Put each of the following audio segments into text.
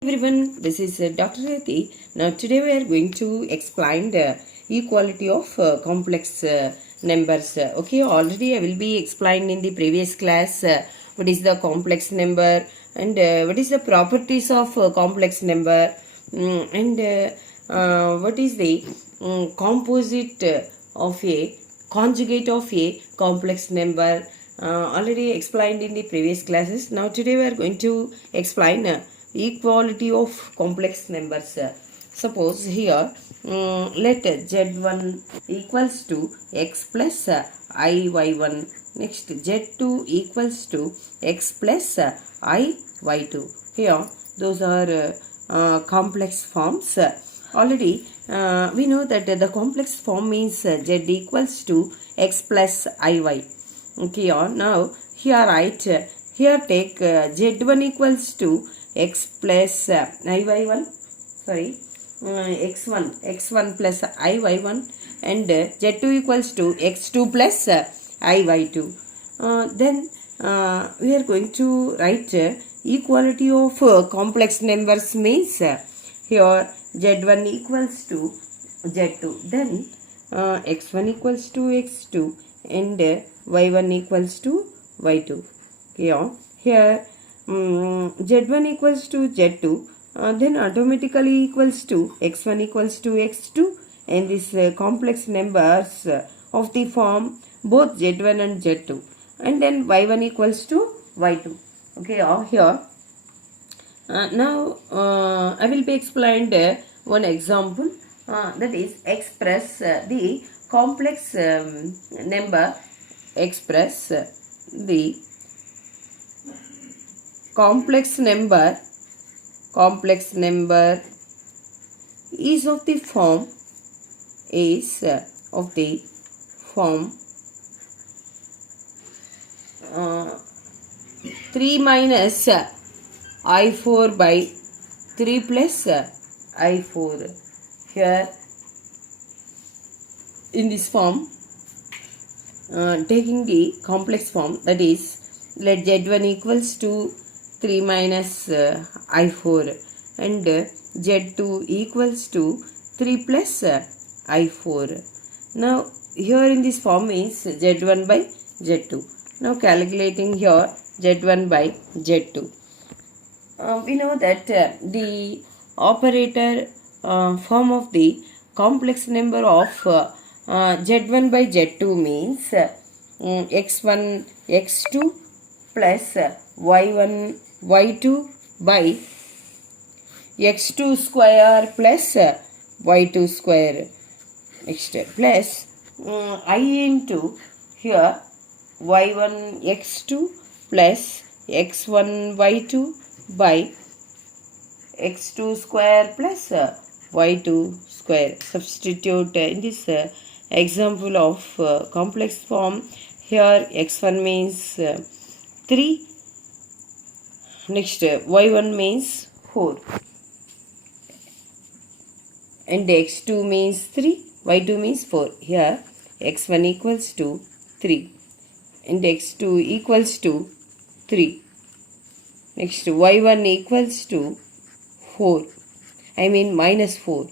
Everyone, this is Dr. Rati. Now today we are going to explain the equality of complex numbers. Okay, already I will be explained in the previous class what is the complex number and what is the properties of complex number and what is the composite of a conjugate of a complex number. Already explained in the previous classes. Now today we are going to explain equality of complex numbers. Suppose here let z1 equals to x plus iy1. Next z2 equals to x plus iy2. Here those are complex forms. Already we know that the complex form means z equals to x plus iy. Okay, now here write, here take z1 equals to x plus iy1, sorry, x1 plus iy1 and z2 equals to x2 plus iy2. Then we are going to write equality of complex numbers means here z1 equals to z2, then x1 equals to x2 and y1 equals to y2. Okay, here z1 equals to z2, then automatically equals to x1 equals to x2 and this complex numbers of the form both z1 and z2, and then y1 equals to y2. Okay, here now I will be explained one example that is express the complex number, express the complex number is of the form 3 minus I4 by 3 plus I4. Here in this form, taking the complex form, that is let z1 equals to 3 minus I4 and z2 equals to 3 plus I4. Now here in this form is z1 by z2. Now calculating here z1 by z2. We know that the operator form of the complex number of z1 by z2 means x1 x2 plus y1 y2 by x2 square plus y2 square. Next plus I into here y1 x2 plus x1 y2 by x2 square plus y2 square. Substitute in this example of complex form. Here x1 means 3, next y1 means 4 and x2 means 3, y2 means 4. Here x1 equals to 3 and x2 equals to 3. Next y1 equals to 4, I mean minus 4,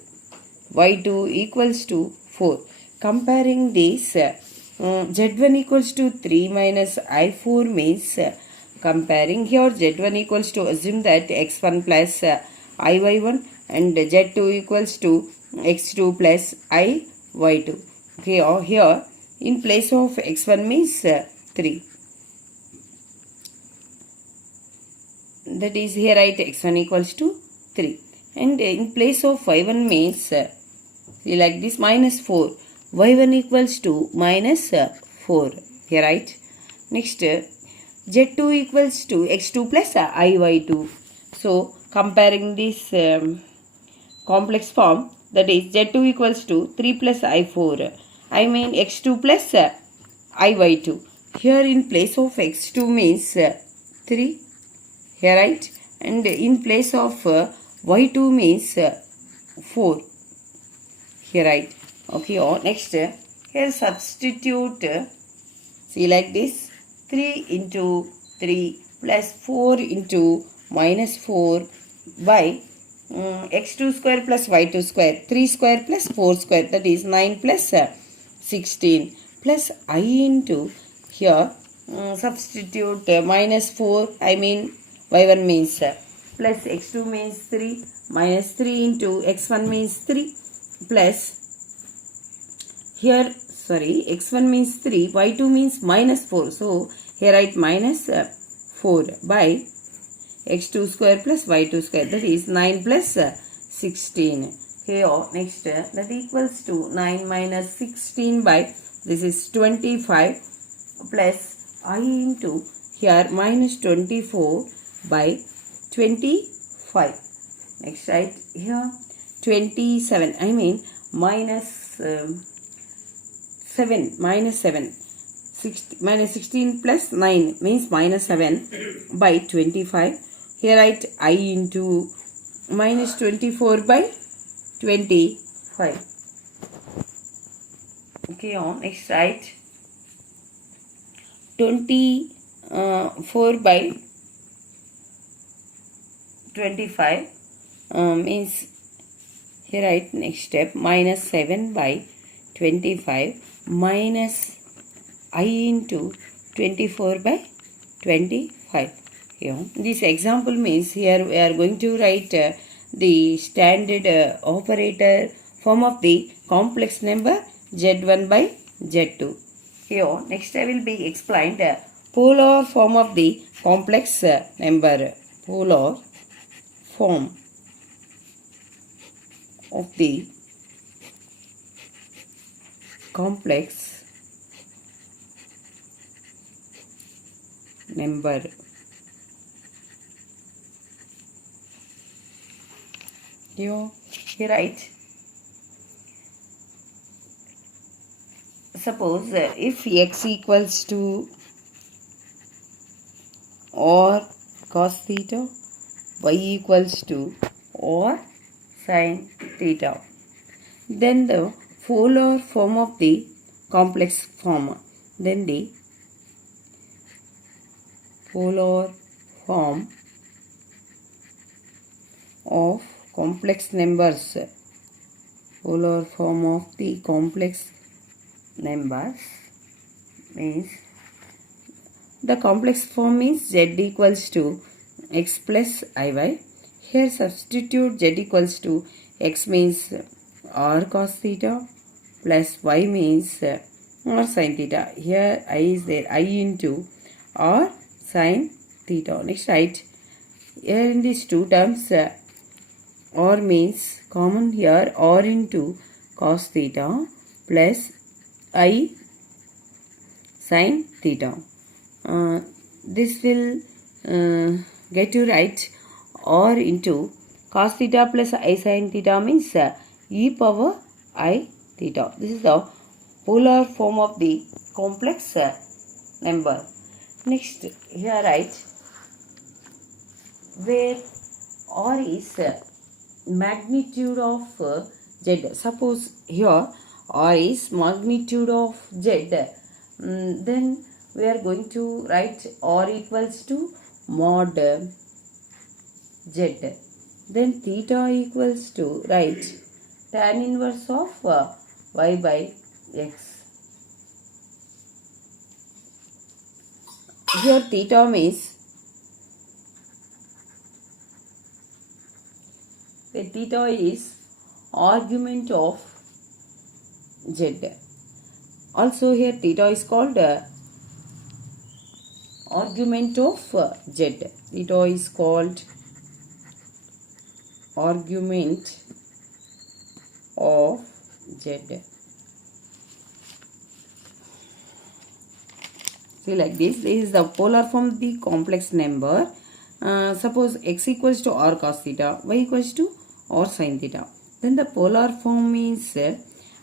y2 equals to 4. Comparing this z1 equals to 3 minus I4 means comparing here z1 equals to, assume that x1 plus iy1 and z2 equals to x2 plus iy2. Okay, or here in place of x1 means 3. That is here write x1 equals to 3 and in place of y1 means see like this minus 4, y1 equals to minus 4 here right. Next z2 equals to x2 plus iy2. So comparing this complex form, that is z2 equals to 3 plus I4, I mean x2 plus iy2. Here in place of x2 means 3 here right, and in place of y2 means 4 here right. Okay, next here substitute, see like this 3 into 3 plus 4 into minus 4 by x2 square plus y2 square, 3 square plus 4 square, that is 9 plus 16 plus I into here substitute minus 4, I mean y1 means plus x2 means 3 minus 3 into x1 means 3 plus here x1 means 3, y2 means minus 4, so here write minus 4 by x2 square plus y2 square, that is 9 plus 16. Here next that equals to 9 minus 16 by this is 25 plus I into here minus 24 by 25. Next write here 27, I mean minus 7 minus 7. 16 plus 9 means minus 7 by 25. Here write I into minus 24 by 25. Okay, on next write 24 by 25 means here write next step minus 7 by 25 minus I into 24 by 25. Here, this example means here we are going to write the standard operator form of the complex number z1 by z2. Here, next I will be explained polar form of the complex number. Polar form of the complex number. Here write suppose if x equals to or cos theta, y equals to or sin theta, then the polar form of the complex form, then the polar form of complex numbers, polar form of the complex numbers means the complex form is z equals to x plus iy. Here substitute z equals to x means r cos theta plus y means r sin theta. Here I is there, I into r sin theta. Next write here in these two terms r means common here, r into cos theta plus I sin theta. This will get to write r into cos theta plus I sin theta means e power I theta. This is the polar form of the complex number. Next here write where r is magnitude of z. Suppose here r is magnitude of z, then we are going to write r equals to mod z, then theta equals to write tan inverse of y by x. Here theta means the theta is argument of z. Also here theta is called argument of z. Theta is called argument of z. See like this is the polar form of the complex number. Suppose x equals to r cos theta, y equals to r sin theta. Then the polar form means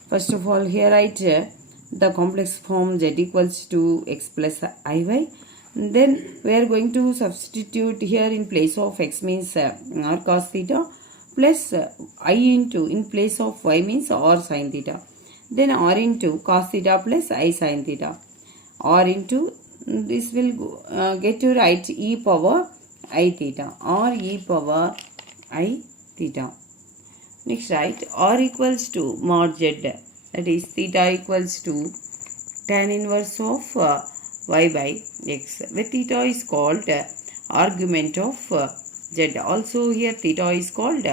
first of all here write the complex form z equals to x plus iy. Then we are going to substitute here in place of x means r cos theta plus I into in place of y means r sin theta. Then r into cos theta plus I sin theta. R into this will get to write e power I theta or e power I theta. Next write r equals to mod z, that is theta equals to tan inverse of y by x, where theta is called argument of z. Also here theta is called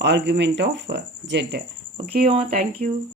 argument of z. Okay, thank you.